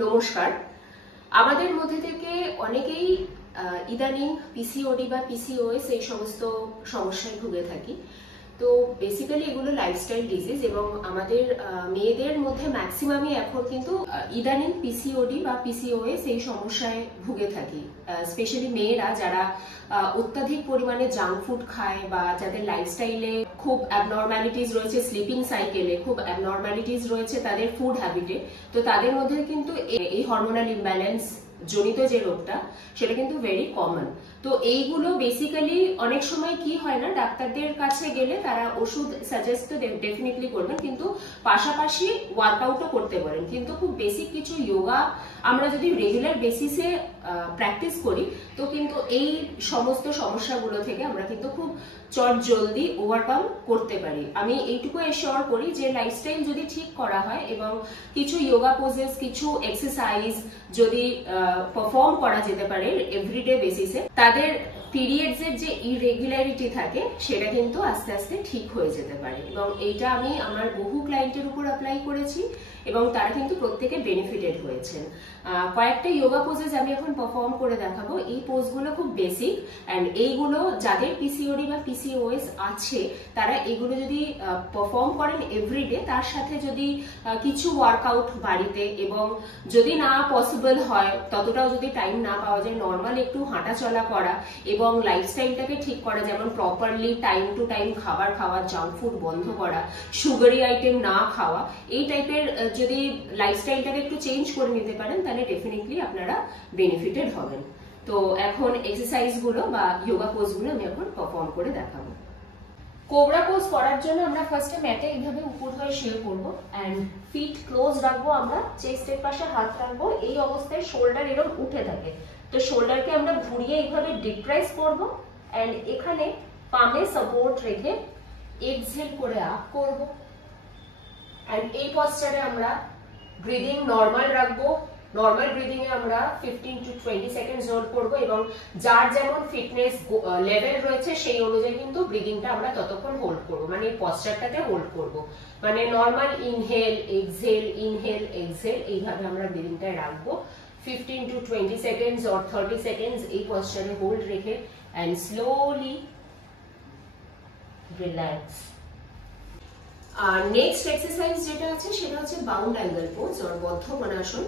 নমস্কার। আমাদের মধ্যে থেকে অনেকেই ইদানিং পিসিওডি বা পিসিওএস এই সমস্ত সমস্যায় ভুগে থাকি। তো বেসিক্যালি এগুলো লাইফস্টাইল ডিজিজ এবং আমাদের মেয়েদের মধ্যে ম্যাক্সিমামই এখন কিন্তু ইদানিং পিসিওডি বা পিসিওএস এই সমস্যায় ভুগে থাকি। স্পেশালি মেয়েরা যারা অত্যাধিক পরিমাণে জাঙ্ক ফুড খায় বা যাদের লাইফস্টাইলে খুব অ্যাবনর্ম্যালিটিস রয়েছে, স্লিপিং সাইকেলে খুব অ্যাবনর্ম্যালিটিস রয়েছে তাদের ফুড হ্যাবিটে, তো তাদের মধ্যে কিন্তু এই হরমোনাল ইমব্যালেন্স জনিত যে রোগটা সেটা কিন্তু ভেরি কমন। তো এইগুলো বেসিক্যালি অনেক সময় কি হয় না, ডাক্তারদের কাছে গেলে তারা ওষুধ সাজেস্ট তো ডেফিনেটলি করবেন, কিন্তু পাশাপাশি ওয়ার্কআউটও করতে পারেন। কিন্তু খুব বেসিক কিছু যোগা আমরা যদি রেগুলার বেসিসে প্র্যাকটিস করি তো কিন্তু এই সমস্ত সমস্যাগুলো থেকে আমরা কিন্তু খুব চট জলদি ওভারকাম করতে পারি। আমি এইটুকু এশিওর করি যে লাইফস্টাইল যদি ঠিক করা হয় এবং কিছু যোগা পোজেস, কিছু এক্সারসাইজ যদি পারফর্ম করা যেতে পারে এভরিডে বেসিসে, তাদের পিরিয়ডসের যে ইরেগুলারিটি থাকে সেটা কিন্তু আস্তে আস্তে ঠিক হয়ে যেতে পারে। এবং এইটা আমি আমার বহু ক্লায়েন্টের উপর অ্যাপ্লাই করেছি এবং তারা কিন্তু প্রত্যেকে বেনিফিটেড হয়েছেন। কয়েকটা যোগা পোজেস আমি এখন পারফর্ম করে দেখাবো। এই পোজগুলো খুব বেসিক অ্যান্ড এইগুলো যাদের পিসিওডি বা পিসিওএস আছে তারা এগুলো যদি পারফর্ম করেন এভরিডে, তার সাথে যদি কিছু ওয়ার্কআউট বাড়িতে, এবং যদি না পসিবল হয় ততটাও যদি টাইম না পাওয়া যায়, নর্মাল একটু হাঁটা চলা করা এবং লাইফস্টাইলটাকে ঠিক করা, যেমন প্রপারলি টাইম টু টাইম খাবার খাওয়া, জাঙ্ক ফুড বন্ধ করা, সুগারি আইটেম না খাওয়া, এই টাইপের যদি লাইফস্টাইলটাকে একটু চেঞ্জ করে নিতে পারেন তাহলে ডেফিনেটলি আপনারা বেনিফিটেড হবেন। তো এখন এক্সারসাইজ গুলো বা যোগা পোজ গুলো আমি এখন পারফর্ম করে দেখাবো। কোবরা পোজ করার জন্য আমরা ফার্স্টে ম্যাটে এইভাবে উপর হয়ে শুয়ে পড়বো এন্ড ফিট ক্লোজ রাখবো, আমরা চেস্টের পাশে হাত রাখবো। এই অবস্থায় শোল্ডার এরকম উঠে থাকে, তো শোল্ডারকে আমরা ঘুরিয়ে এইভাবে ডিপ্রেস করবো এন্ড এখানে পামে সাপোর্ট রেখে এক্সহেল করে আপ করবো। এন্ড এই পশ্চারে আমরা ব্রিদিং নর্মাল রাখবো। নর্মাল ব্রিদিং এ আমরা 15 to 20 সেকেন্ডস হোল্ড করবো এবং যার যেমন ফিটনেস লেভেল রয়েছে সেই অনুযায়ী কিন্তু ব্রিদিংটা আমরা ততক্ষণ হোল্ড করবো, মানে এই পশ্চারটাতে হোল্ড করবো। মানে নর্মাল ইনহেল এক্সহেল এইভাবে আমরা ব্রিদিংটা রাখবো 15 to 20 সেকেন্ডস or 30 সেকেন্ডস এই পশ্চারে হোল্ড রেখে এন্ড স্লোলি রিল্যাক্স। আর নেক্সট এক্সারসাইজ যেটা আছে সেটা হচ্ছে বাউন্ড অ্যাঙ্গেল পোজ অর বদ্ধ কোণাসন।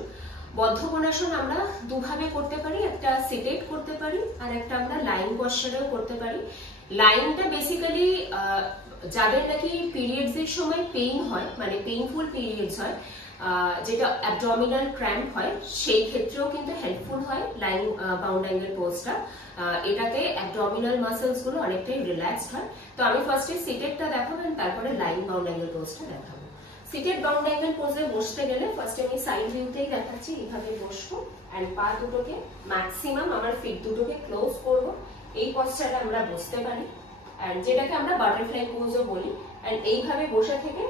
বদ্ধ কোণাসন আমরা দুভাবে করতে পারি, একটা সিটেড করতে পারি আর একটা আমরা লাইন পশ্চারেও করতে পারি। লাইনটা বেসিক্যালি যাদের নাকি পিরিয়ডস এর সময় পেইন হয়, মানে পেইনফুল পিরিয়ডস হয়, যেটা অ্যাবডোমিনাল ক্র্যাম্প হয়, সেই ক্ষেত্রেও কিন্তু হেল্পফুল হয় লাইন বাউন্ড অ্যাঙ্গেল পোজটা। এটাতে অ্যাবডোমিনাল মাসলস গুলো অনেকটাই রিল্যাক্সড হয়। তো আমি ফার্স্টে সিটেডটা দেখাবেন, তারপরে লাইন বাউন্ড অ্যাঙ্গেল পোজটা দেখাবো। সিটেড বাউন্ড অ্যাঙ্গেল পোজে বসতে গেলে ফার্স্টে আমি সাইড ভিউতেই দেখাচ্ছি, এইভাবে বসবো এন্ড পা দুটোকে ম্যাক্সিমাম আমার ফিট দুটোকে ক্লোজ করবো। এই পশ্চারে আমরা বসতে পারি এন্ড যেটাকে আমরা বাটারফ্লাই পোজও বলি। এন্ড এইভাবে বসে থেকে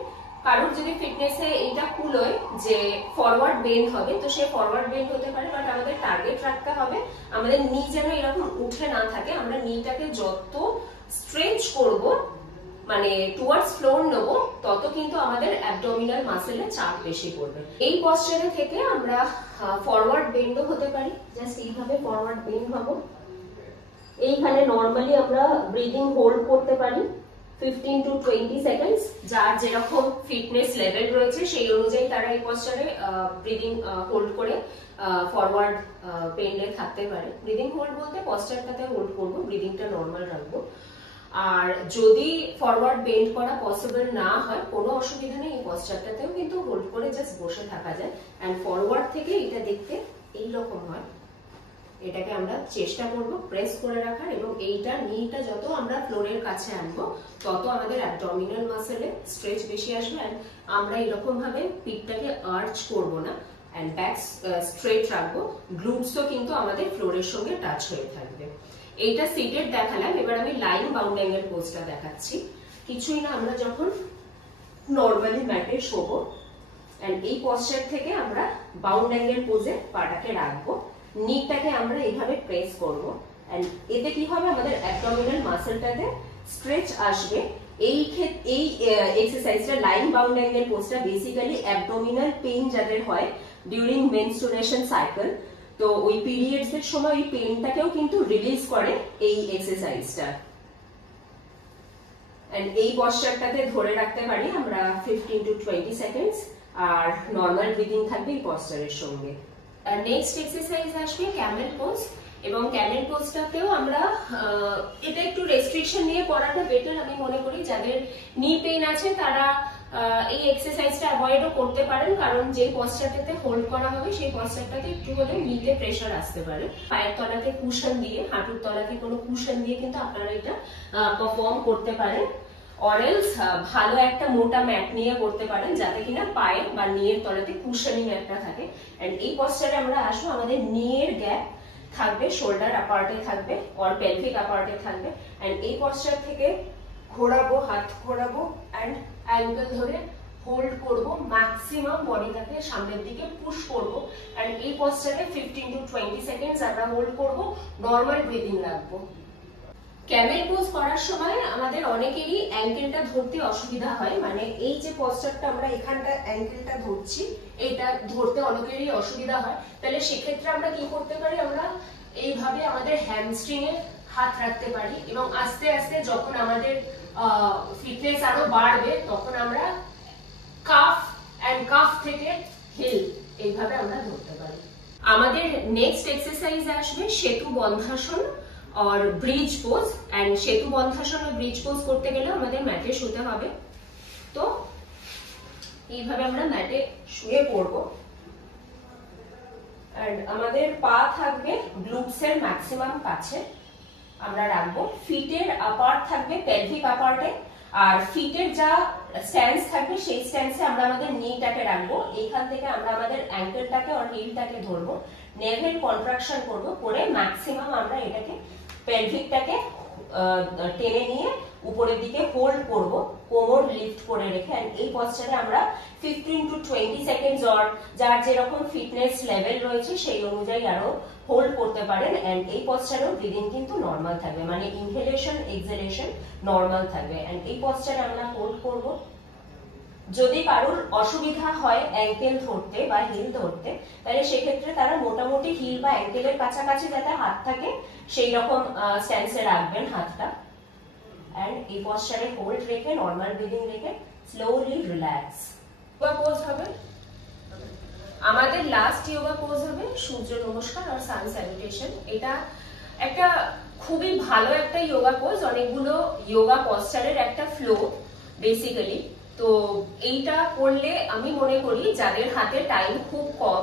কারোর যদি ফিটনেসে এইটা কুলোয় যে ফরওয়ার্ড বেন্ড হবে, তো সে ফরওয়ার্ড বেন্ড হতে পারে, বাট আমাদের টার্গেট রাখতে হবে আমাদের নি যেন এরকম উঠে না থাকে। আমরা নিটাকে যত স্ট্রেচ করব, মানে টুয়ার্ডস ফ্লোর নেব, তত কিন্তু আমাদের অ্যাবডোমিনাল মাসেলে চাপ বেশি পড়বে। এই পশ্চারে থেকে আমরা ফরওয়ার্ড বেন্ডও হতে পারি, জাস্ট এইভাবে ফরওয়ার্ড বেন্ড হব। এইখানে নর্মালি আমরা ব্রিদিং হোল্ড করতে পারি 15 to 20 সেকেন্ডস। যার যেরকম ফিটনেস লেভেল রয়েছে সেই অনুযায়ী তারা এই পশ্চারে ব্রিদিং হোল্ড করে ফরওয়ার্ড বেন্ডে থাকতে পারে। ব্রিদিং হোল্ড বলতে পশ্চারটাতে হোল্ড করবো, ব্রিদিংটা নর্মাল রাখবো। আর যদি ফরওয়ার্ড বেন্ড করা পসিবল না হয় কোনো অসুবিধা নেই, এই পশ্চারটাতেও কিন্তু হোল্ড করে জাস্ট বসে থাকা যায়। এন্ড ফরওয়ার্ড থেকে এটা দেখতে এইরকম হয়, এটাকে আমরা চেষ্টা করব প্রেস করে রাখার, এবং এইটা নিটা যত আমরা ফ্লোরের কাছে আনবো তত আমাদের অ্যাবডোমিনাল মাসেলে স্ট্রেচ বেশি আসবে। এন্ড আমরা এরকম ভাবে পিঠটাকে আর্চ করব না এন্ড ব্যাক স্ট্রেট রাখবো। গ্লুটসও কিন্তু আমাদের ফ্লোরের সঙ্গে টাচ হয়ে থাকবে। এইটা সিটেড দেখালাম, এবার আমি লাইন বাউন্ড অ্যাঙ্গেল পোজটা দেখাচ্ছি। কিছুই না, আমরা যখন নর্মালি ম্যাটে শোবো এন্ড এই পশ্চার থেকে আমরা বাউন্ড অ্যাঙ্গেল পোজে পাটাকে রাখবো, নিটাকে আমরা এইভাবে প্রেস করবো এন্ড এতে কি হবে, আমাদের অ্যাবডোমিনাল মাসলটাতে স্ট্রেচ আসবে। এই এক্সারসাইজটা লাইন বাউন্ড অ্যাঙ্গেল পোজটা বেসিক্যালি অ্যাবডোমিনাল পেইন যাদের হয় ডিউরিং মেনস্ট্রুয়েশন সাইকেল। তো ওই পিরিয়ডস এর সময় ওই পেইনটাকেও কিন্তু রিলিজ করে এই এক্সারসাইজটা। এন্ড এই পশ্চারটাতে ধরে রাখতে পারি আমরা 15 to 20 সেকেন্ডস, আর নর্মাল ব্রিদিং থাকবে এই পশ্চারের সঙ্গে। নেক্সট এক্সারসাইজ আসবে ক্যামেল পোজ, এবং ক্যামেল পোজটাতেও আমরা এটা একটু রেস্ট্রিকশন নিয়ে করাটা বেটার আমি মনে করি। যাদের নি পেইন আছে তারা এই এক্সারসাইজটা অ্যাভয়েডও করতে পারেন, কারণ যে পশ্চারটাতে হোল্ড করা হবে সেই পশ্চারটাতে একটু হলে নিতে প্রেসার আসতে পারে। পায়ের তলাতে কুশন দিয়ে, হাঁটুর তলাতে কোনো কুশন দিয়ে কিন্তু আপনারা এটা পারফর্ম করতে পারেন। অরেলস ভালো একটা মোটা ম্যাট নিয়ে করতে পারেন, যাতে কিনা পায়ে বা নিয়ের তলাতে কুশনিং একটা থাকে। এন্ড এই পশ্চারে আমরা আসবো, আমাদের নিয়ের গ্যাপ থাকবে, শোল্ডার আপার্টে থাকবে, অর পেলভিক আপার্টে থাকবে। এন্ড এই পশ্চার থেকে ঘোরাবো, হাত ঘোরাবো এন্ড অ্যাঙ্কেল ধরে হোল্ড করব, ম্যাক্সিমাম বডিটাকে সামনের দিকে পুশ করব। এন্ড এই পশ্চারে 15 to 20 সেকেন্ডস আমরা হোল্ড করব, নর্মাল ব্রিদিং রাখবো। ক্যামেল পোজ করার সময় আমাদের অনেকেরই অ্যাঙ্কেলটা ধরতে অসুবিধা হয়, মানে এই যে পশ্চারটা আমরা এখানটা অ্যাঙ্কেলটা ধরছি, এটা ধরতে অনেকেরই অসুবিধা হয়। তাহলে সেক্ষেত্রে আমরা কি করতে পারি, আমরা এইভাবে আমাদের হ্যামস্ট্রিং এ হাত রাখতে পারি, এবং আস্তে আস্তে যখন আমাদের ফিটনেস আরো বাড়বে তখন আমরা কাফ এন্ড কাফ থেকে হিল এইভাবে আমরা ধরতে পারি। আমাদের নেক্সট এক্সারসাইজ আসবে সেতু বন্ধাসন और ব্রিজ পোজ। এন্ড সেতু বন্ধাসন আর ব্রিজ পোজ করতে গেলে আমাদের ম্যাটে শুতে হবে। তো এইভাবে আমরা ম্যাটে শুয়ে পড়বো, এন্ড আমাদের পা থাকবে গ্লুটস এর ম্যাক্সিমাম কাছে আমরা রাখবো। ফিটের আপার্ট থাকবে পেলভিক আপার্টে, আর ফিটের যা স্ট্যান্স থাকবে সেই স্ট্যান্সে আমরা আমাদের নিটাকে রাখবো। এইখান থেকে আমরা আমাদের অ্যাঙ্কেলটাকে আর হিলটাকে ধরবো, নেভেল কন্ট্রাকশন করবো, করে ম্যাক্সিমাম আমরা এটাকে পেলভিকটাকে টেনে নিয়ে উপরের দিকে হোল্ড করব, কোমর লিফট করে রেখে। এন্ড এই পশ্চারে আমরা 15 to 20 সেকেন্ডস অর যার যেরকম ফিটনেস লেভেল রয়েছে সেই অনুযায়ী আরো হোল্ড করতে পারেন। এন্ড এই পশ্চারেও ব্রিদিং কিন্তু নর্মাল থাকবে, মানে ইনহেলেশন এক্সহেলেশন নর্মাল থাকবে। এন্ড এই পশ্চারে আমরা হোল্ড করব। যদি কারোর অসুবিধা হয় অ্যাঙ্কেল ধরতে বা হিল ধরতে, তাহলে সেক্ষেত্রে তারা মোটামুটি হিল বা অ্যাঙ্কেলের কাছাকাছি যাতে হাত থাকে সেই রকম স্ট্যান্সে রাখবেন হাতটা। এন্ড এই পশ্চারে হোল্ড রেখে নর্মাল ব্রিদিং রেখে স্লোলি রিল্যাক্স। যোগা পোজ হবে আমাদের, লাস্ট যোগা পোজ হবে সূর্য নমস্কার আর সান স্যালুটেশন। এটা একটা খুবই ভালো একটা যোগা পোজ, অনেকগুলো যোগা পশ্চারের একটা ফ্লো বেসিক্যালি। তো এইটা করলে আমি মনে করি যাদের হাতে টাইম খুব কম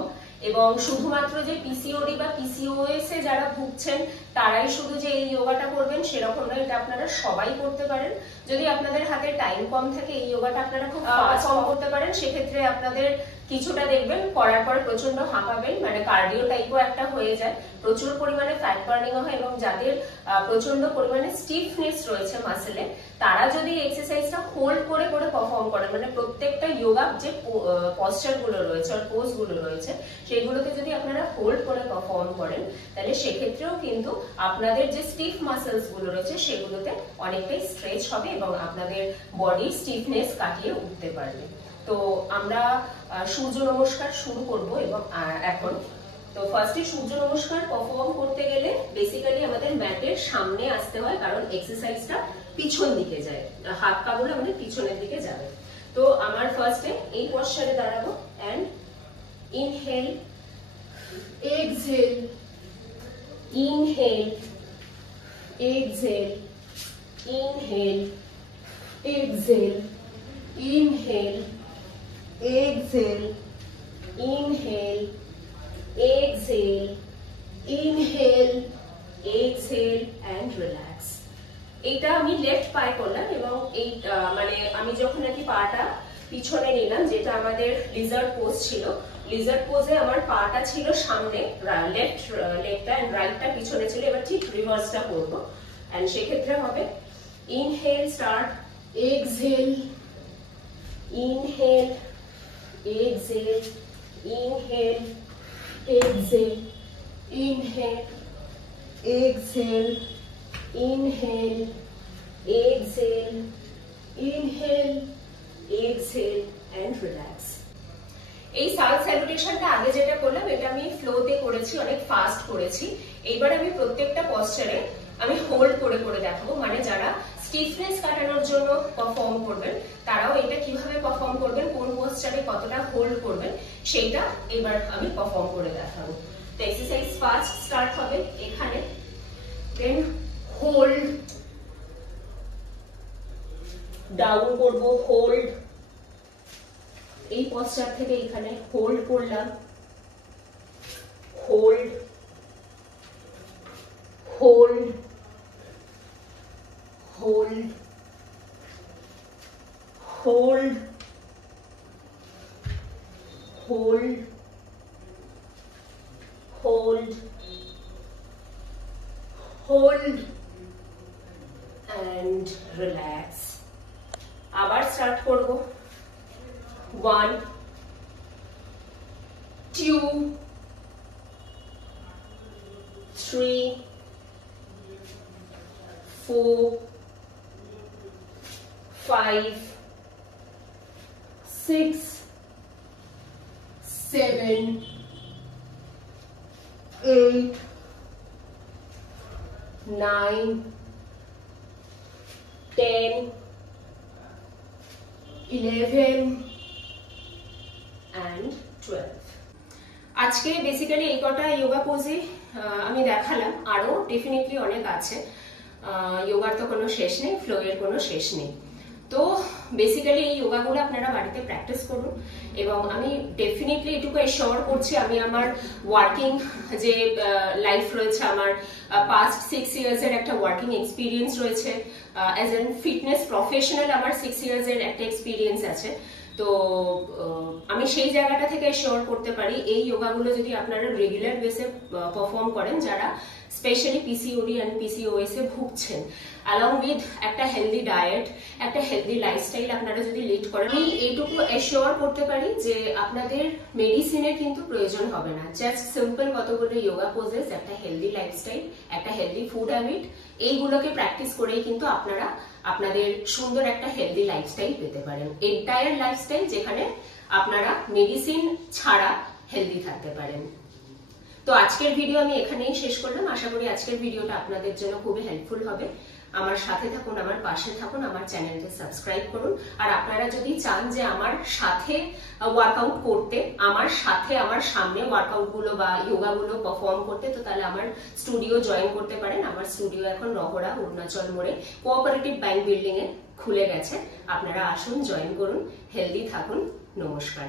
এবং শুধুমাত্র যে পিসিওডি বা পিসিওএস এ যারা ভুগছেন তারাই শুধু যে এই যোগাটা করবেন সেরকম নয়, এটা আপনারা সবাই করতে পারেন। যদি আপনাদের হাতে টাইম কম থাকে এই যোগাটা আপনারা খুব কম করতে পারেন। সেক্ষেত্রে আপনাদের কিছুটা দেখবেন করার পর প্রচন্ড হাঁপাবেন, মানে কার্ডিও টাইপও একটা হয়ে যায়, প্রচুর পরিমাণে ফ্যাট বার্নিং হয়। এবং যাদের প্রচন্ড পরিমাণে স্টিফনেস রয়েছে মাসেলে, তারা যদি এক্সারসাইজটা হোল্ড করে করে পারফর্ম করেন, মানে প্রত্যেকটা যোগা যে পশ্চার গুলো রয়েছে আর পোজ গুলো রয়েছে সেগুলোকে যদি আপনারা হোল্ড করে পারফর্ম করেন, তাহলে সেক্ষেত্রেও কিন্তু আপনাদের যে স্টিফ মাসেলস গুলো রয়েছে সেগুলোতে অনেকটাই স্ট্রেচ হবে এবং আপনাদের বডি স্টিফনেস কাটিয়ে উঠতে পারবে। তো আমরা সূর্য নমস্কার শুরু করব এবং এখন তো ফার্স্টে সূর্য নমস্কার পারফর্ম করতে গেলে বেসিক্যালি আমাদের ম্যাটের সামনে আসতে হয়, কারণ এক্সারসাইজটা পিছন দিকে যায়, হাত পাগুলো আমাদের পিছনের দিকে যাবে। তো আমার ফার্স্টে এই পশ্চারে দাঁড়াবো and inhale exhale, inhale exhale, inhale exhale, inhale exhale, inhale, exhale, inhale, exhale and relax. এটা আমি লেফট পায়ে করলাম এবং এই মানে আমি যখন নাকি পাটা পিছনে নিলাম, যেটা আমাদের লিজার্ড পোজ ছিল, লিজার্ড পোজে আমার পাটা ছিল সামনে, লেফটটা এন্ড রাইটটা পিছনে ছিল। এবার ঠিক রিভার্সটা করব এন্ড সেক্ষেত্রে হবে inhale start, exhale, inhale, exhale, inhale, exhale, inhale, exhale, inhale, exhale, inhale, exhale and relax. এই সালফ স্যালুটেশনটা আগে যেটা করলাম এটা আমি ফ্লোতে করেছি, অনেক ফাস্ট করেছি। এইবার আমি প্রত্যেকটা পশ্চারে আমি হোল্ড করে করে দেখাবো, মানে যারা স্টিফনেস কাটানোর জন্য পারফর্ম করবেন তারাও এটা কিভাবে পারফর্ম করবেন, কোন পশ্চারে কতটা হোল্ড করবেন সেইটা এবার আমি পারফর্ম করে দেখাবো। তো এক্সারসাইজ ফার্স্ট স্টার্ট হবে এখানে, দেন হোল্ড, ডাউন করব, হোল্ড, এই পশ্চার থেকে এখানে হোল্ড করলাম, hold, hold, hold, hold, hold, hold, hold and relax। আবার স্টার্ট করব, 1 2 3 4 5 6 7 8 9 10 11 and 12। আজকে বেসিক্যালি এই কটা যোগা পোজে আমি দেখালাম, আরো ডেফিনেটলি অনেক আছে। যোগার তো কোনো শেষ নেই, ফ্লো এর কোনো শেষ নেই। তো বেসিক্যালি এই যোগাগুলো আপনারা বাড়িতে প্র্যাকটিস করুন, এবং আমি ডেফিনেটলি এটুকু এশিওর করছি, আমি আমার ওয়ার্কিং যে লাইফ রয়েছে, আমার পাস্ট 6 ইয়ার্স এর একটা ওয়ার্কিং এক্সপিরিয়েন্স রয়েছে, অ্যাজ এন ফিটনেস প্রফেশনাল আমার 6 ইয়ার্স এর একটা এক্সপিরিয়েন্স আছে। তো আমি সেই জায়গাটা থেকে এশিওর করতে পারি এই যোগাগুলো যদি আপনারা রেগুলার বেসে পারফর্ম করেন, যারা স্পেশালি পিসিওডি এন্ড পিসিওএস এ ভুগছেন, অ্যালং উইথ একটা হেলদি ডায়েট, একটা হেলদি লাইফস্টাইল আপনারা যদি লিড করেন, আমি এইটুকু এশিওর করতে পারি যে আপনাদের মেডিসিনের কিন্তু প্রয়োজন হবে না। জাস্ট সিম্পল কতগুলো যোগা পোজেস, একটা হেলদি লাইফস্টাইল, একটা হেলদি ফুড হ্যাবিট, এইগুলোকে প্র্যাকটিস করেই কিন্তু আপনারা আপনাদের সুন্দর একটা হেলদি লাইফস্টাইল পেতে পারেন, এন্টায়ার লাইফস্টাইল যেখানে আপনারা মেডিসিন ছাড়া হেলদি থাকতে পারেন। তো আজকের ভিডিও আমি এখানেই শেষ করলাম। আশা করি আজকের ভিডিওটা আপনাদের জন্য খুবই হেল্পফুল হবে। আমার সাথে থাকুন, আমার পাশে থাকুন, আমার চ্যানেলটা সাবস্ক্রাইব করুন। আর আপনারা যদি চান যে আমার সাথে ওয়ার্কআউট করতে, আমার সাথে আমার সামনে ওয়ার্কআউট গুলো বা যোগা গুলো পারফর্ম করতে, তো তাহলে আমার স্টুডিও জয়েন করতে পারেন। আমার স্টুডিও এখন রহরা অরুণাচল মোড়ে কোঅপারেটিভ ব্যাংক বিল্ডিং এ খুলে গেছে। আপনারা আসুন, জয়েন করুন, হেলদি থাকুন। নমস্কার।